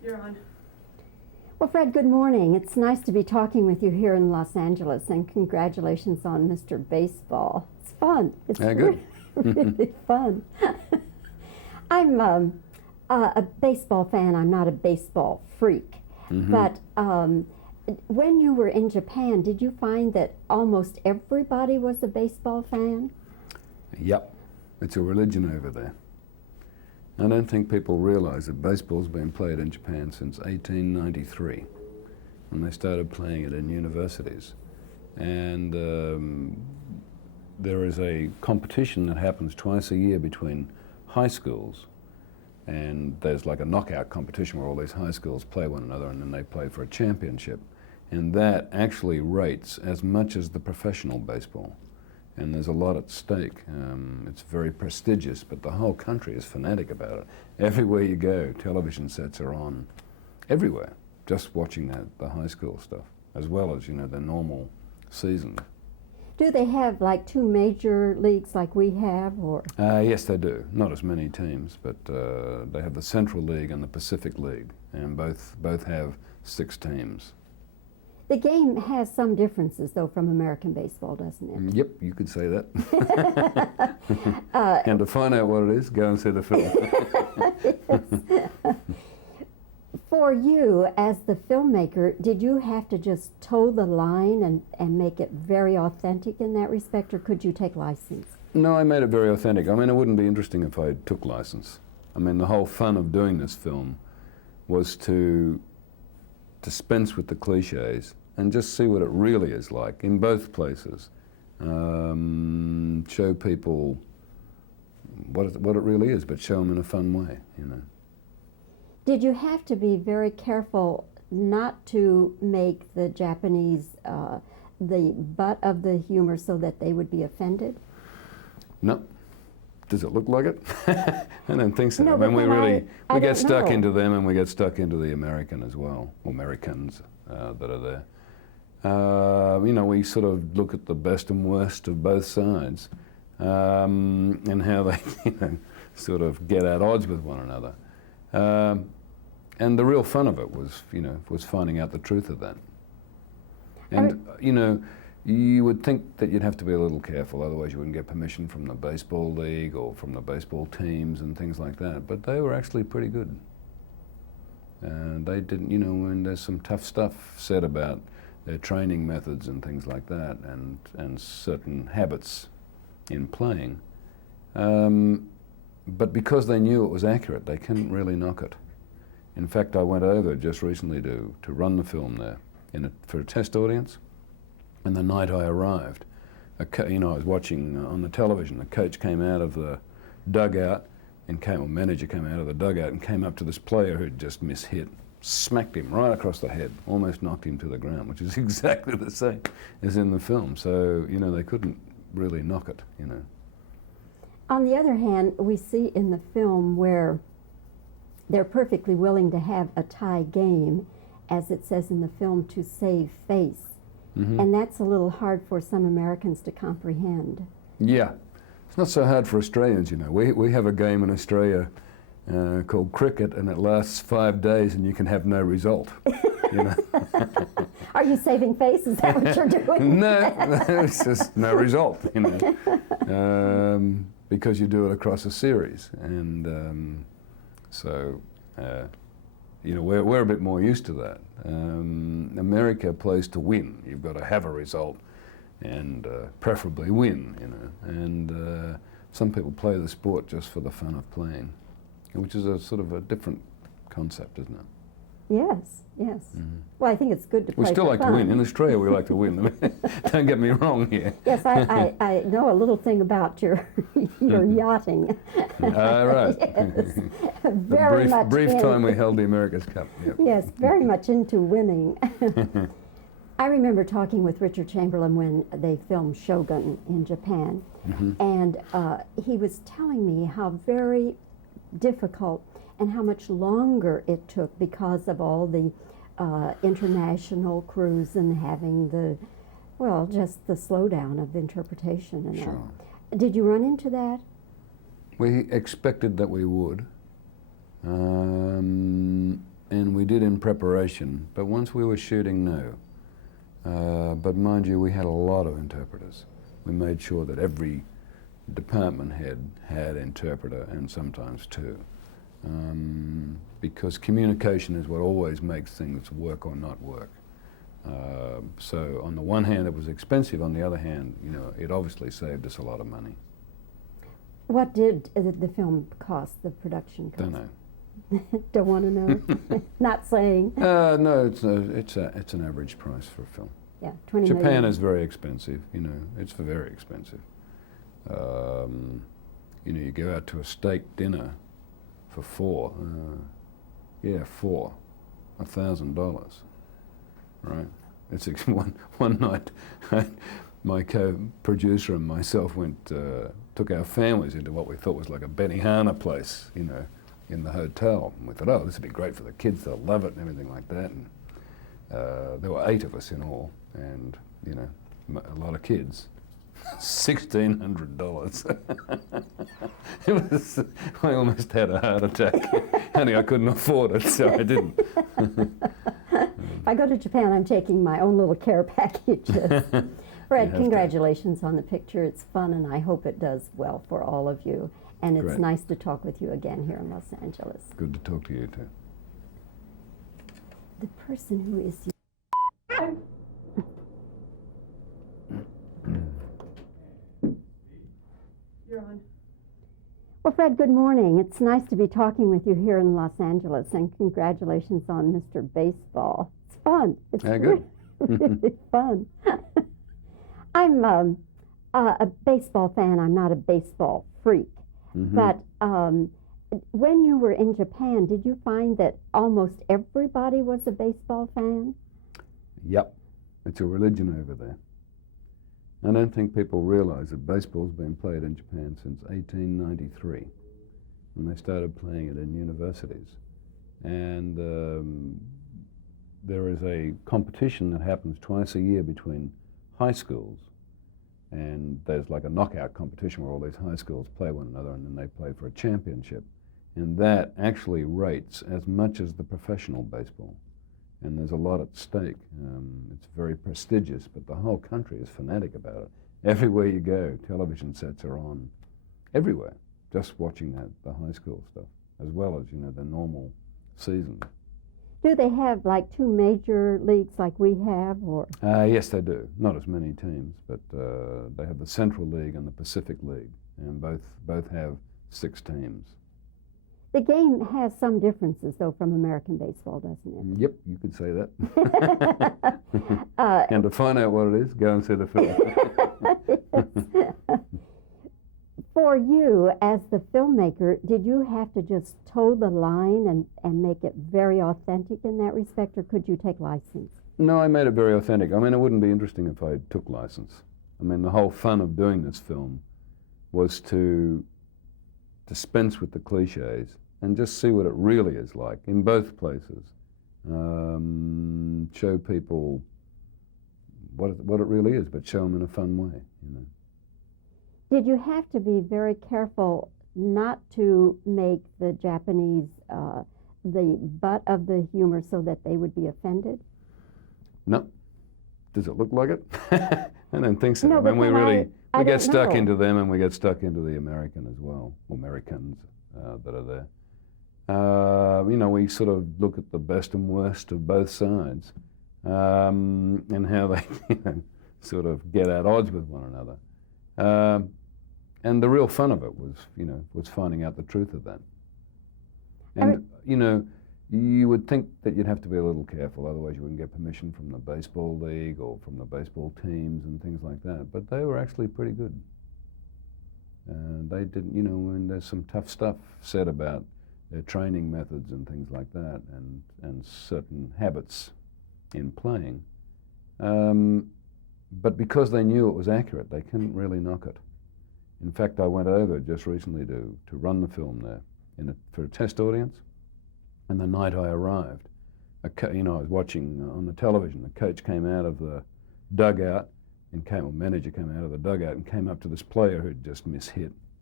You're on. Well, Fred, good morning. It's nice to be talking with you here in Los Angeles, and congratulations on Mr. Baseball. It's fun. It's good. really fun. I'm a baseball fan. I'm not a baseball freak. But when you were in Japan, did you find that almost everybody was a baseball fan? Yep, it's a religion over there. I don't think people realize that baseball's been played in Japan since 1893, when they started playing it in universities. And there is a competition that happens twice a year between high schools, and there's like a knockout competition where all these high schools play one another, and then they play for a championship. And that actually rates as much as the professional baseball. And there's a lot at stake. It's very prestigious, but the whole country is fanatic about it. Everywhere you go, television sets are on, everywhere, just watching the high school stuff, as well as, you know, the normal season. Do they have like two major leagues like we have, or? Yes, they do. Not as many teams, but they have the Central League and the Pacific League, and both have 6 teams. The game has some differences, though, from American baseball, doesn't it? Yep, you could say that. And to find out what it is, go and see the film. For you, as the filmmaker, did you have to just toe the line and make it very authentic in that respect, or could you take license? No, I made it very authentic. I mean, it wouldn't be interesting if I took license. I mean, the whole fun of doing this film was to dispense with the cliches and just see what it really is like in both places. Show people what it really is, but show them in a fun way, you know. Did you have to be very careful not to make the Japanese the butt of the humor so that they would be offended? No. Does it look like it? I don't think so. No, I mean, we get stuck know. into them, and we get stuck into the American as well, or Americans that are there. You know, we sort of look at the best and worst of both sides, and how they, you know, sort of get at odds with one another. And the real fun of it was, you know, was finding out the truth of that. And, you know, you would think that you'd have to be a little careful, otherwise you wouldn't get permission from the baseball league or from the baseball teams and things like that. But they were actually pretty good. They didn't, you know, when there's some tough stuff said about their training methods and things like that, and certain habits in playing. But because they knew it was accurate, they couldn't really knock it. In fact, I went over just recently to run the film there for a test audience. And the night I arrived, you know, I was watching on the television, the coach came out of the dugout manager came out of the dugout and came up to this player who'd just mishit, smacked him right across the head, almost knocked him to the ground, which is exactly the same as in the film. So, you know, they couldn't really knock it, you know. On the other hand, we see in the film where they're perfectly willing to have a tie game, as it says in the film, to save face. And that's a little hard for some Americans to comprehend. Yeah. It's not so hard for Australians, you know. We have a game in Australia called cricket, and it lasts 5 days and you can have no result, you know. Are you saving face? Is that what you're doing? No, it's just no result, you know. Because you do it across a series. And you know, we're a bit more used to that. America plays to win. You've got to have a result, and preferably win, you know. And some people play the sport just for the fun of playing, which is a sort of a different concept, isn't it? Yes, yes. Well, I think it's good to play We still for like fun. to win. In Australia, we like to win. Don't get me wrong here. Yes, I know a little thing about your yachting. Right. Yes, very much brief in. time we held the America's Cup. Yep. Yes, very much into winning. I remember talking with Richard Chamberlain when they filmed Shogun in Japan, and he was telling me how very difficult and how much longer it took because of all the international crews and having the, well, just the slowdown of interpretation and Sure. that. Did you run into that? We expected that we would. and we did in preparation, but once we were shooting, no. But mind you, we had a lot of interpreters. We made sure that every department head had interpreter, and sometimes two. Because communication is what always makes things work or not work. So on the one hand it was expensive, on the other hand, you know, it obviously saved us a lot of money. What did the film cost, the production cost? Don't know. Don't want to know? Not saying. No, it's an average price for a film. Yeah, 20 Japan million. is very expensive, you know, it's very expensive. You know, you go out to a steak dinner for four, $1,000, right? It's one night, my co-producer and myself took our families into what we thought was like a Benihana place, you know, in the hotel. And we thought, oh, this would be great for the kids, they'll love it and everything like that. And there were 8 of us in all, and, you know, a lot of kids. $1,600. It was, I almost had a heart attack. Honey, I couldn't afford it, so I didn't. If I go to Japan, I'm taking my own little care packages. Fred, congratulations on the picture. It's fun, and I hope it does well for all of you. And it's Great. nice to talk with you again here in Los Angeles. Good to talk to you too. The person who is... You're on. Well, Fred, good morning. It's nice to be talking with you here in Los Angeles, and congratulations on Mr. Baseball. It's fun. It's Good. really fun. I'm a baseball fan. I'm not a baseball freak. Mm-hmm. But when you were in Japan, did you find that almost everybody was a baseball fan? Yep, it's a religion over there. I don't think people realize that baseball's been played in Japan since 1893, when they started playing it in universities. And there is a competition that happens twice a year between high schools, and there's like a knockout competition where all these high schools play one another, and then they play for a championship. And that actually rates as much as the professional baseball. And there's a lot at stake. It's very prestigious, but the whole country is fanatic about it. Everywhere you go, television sets are on, everywhere, just watching the high school stuff, as well as, you know, the normal season. Do they have like 2 major leagues like we have, or? Yes, they do. Not as many teams, but they have the Central League and the Pacific League, and both have 6 teams. The game has some differences, though, from American baseball, doesn't it? Yep, you could say that. And to find out what it is, go and see the film. For you, as the filmmaker, did you have to just toe the line and make it very authentic in that respect, or could you take license? No, I made it very authentic. I mean, it wouldn't be interesting if I took license. I mean, the whole fun of doing this film was to dispense with the cliches and just see what it really is like in both places. Show people what it really is, but show them in a fun way, you know. Did you have to be very careful not to make the Japanese the butt of the humor so that they would be offended? No. Does it look like it? I don't think so. No, I mean, but we get don't stuck know. into them, and we get stuck into the American as well, or Americans that are there. You know, we sort of look at the best and worst of both sides, and how they, you know, sort of get at odds with one another. And the real fun of it was, you know, was finding out the truth of that. And, you know, you would think that you'd have to be a little careful, otherwise you wouldn't get permission from the baseball league or from the baseball teams and things like that. But they were actually pretty good. They didn't, you know, and there's some tough stuff said about their training methods and things like that, and certain habits in playing. But because they knew it was accurate, they couldn't really knock it. In fact, I went over just recently to run the film there for a test audience. And the night I arrived, you know, I was watching on the television. The coach came out of the dugout, or manager came out of the dugout and came up to this player who'd just mishit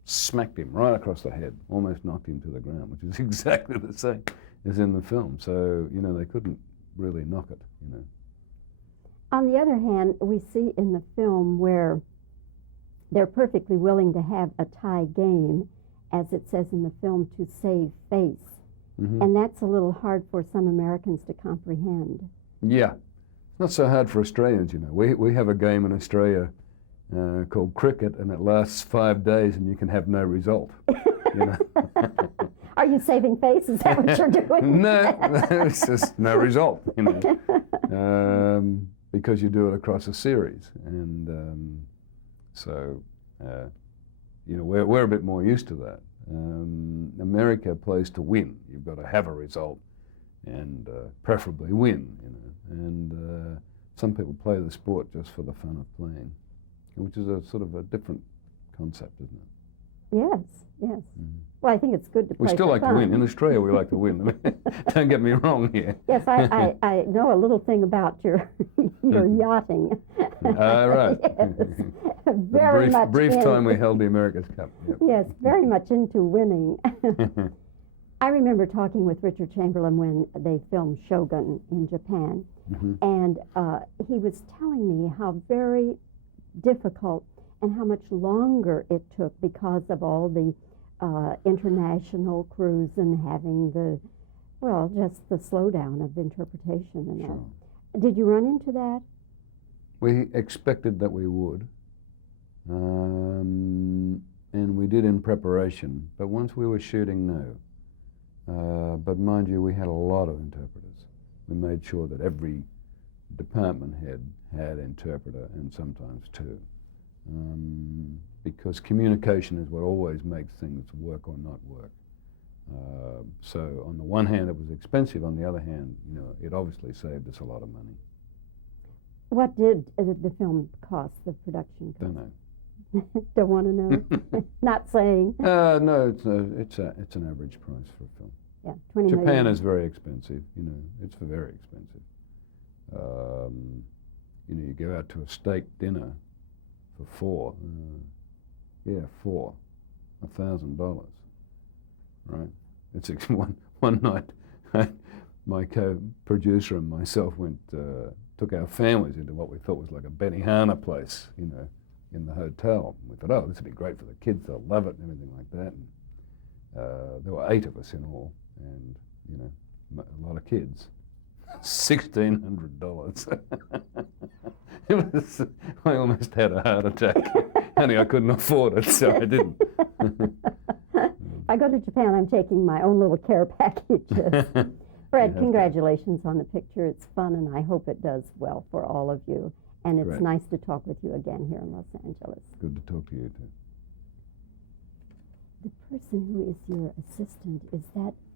smacked him right across the head, almost knocked him to the ground, which is exactly the same as in the film. So, you know, they couldn't really knock it, you know. On the other hand, we see in the film where they're perfectly willing to have a tie game, as it says in the film, to save face. Mm-hmm. And that's a little hard for some Americans to comprehend. Yeah. It's not so hard for Australians, you know. We have a game in Australia called cricket, and it lasts 5 days and you can have no result. You know? Are you saving face? Is that what you're doing? No, it's just no result, you know. Because you do it across a series. And so, you know, we're a bit more used to that. America plays to win. You've got to have a result and preferably win, you know. And some people play the sport just for the fun of playing, which is a sort of a different concept, isn't it? Yes, yes. Mm-hmm. Well, I think it's good to play We still for like fun. to win. In Australia, we like to win. Don't get me wrong here. Yes, I know a little thing about your yachting. Right. Yes. Very much brief time we held the America's Cup. Yep. Yes, very much into winning. I remember talking with Richard Chamberlain when they filmed Shogun in Japan, mm-hmm. and he was telling me how very difficult and how much longer it took because of all the international crews and having the, well, just the slowdown of interpretation and sure. that. Did you run into that? We expected that we would, and we did in preparation, but once we were shooting, no. But mind you, we had a lot of interpreters. We made sure that every department head had an interpreter, and sometimes two. Because communication is what always makes things work or not work. So on the one hand, it was expensive. On the other hand, you know, it obviously saved us a lot of money. What did the film cost, the production cost? Don't know. Don't want to know? Not saying? No, it's an average price for a film. Yeah, 20 Japan million. is very expensive, you know, it's very expensive. You know, you go out to a steak dinner for four, $1,000, right? It's one night, my co-producer and myself took our families into what we thought was like a Benihana place, you know, in the hotel. We thought, oh, this would be great for the kids, they'll love it and everything like that. And, there were 8 of us in all, and, you know, a lot of kids. $1,600. I almost had a heart attack. Only I couldn't afford it, so I didn't. If I go to Japan, I'm taking my own little care packages. Fred, congratulations on the picture. It's fun, and I hope it does well for all of you. And it's Great. Nice to talk with you again here in Los Angeles. Good to talk to you, too. The person who is your assistant, is that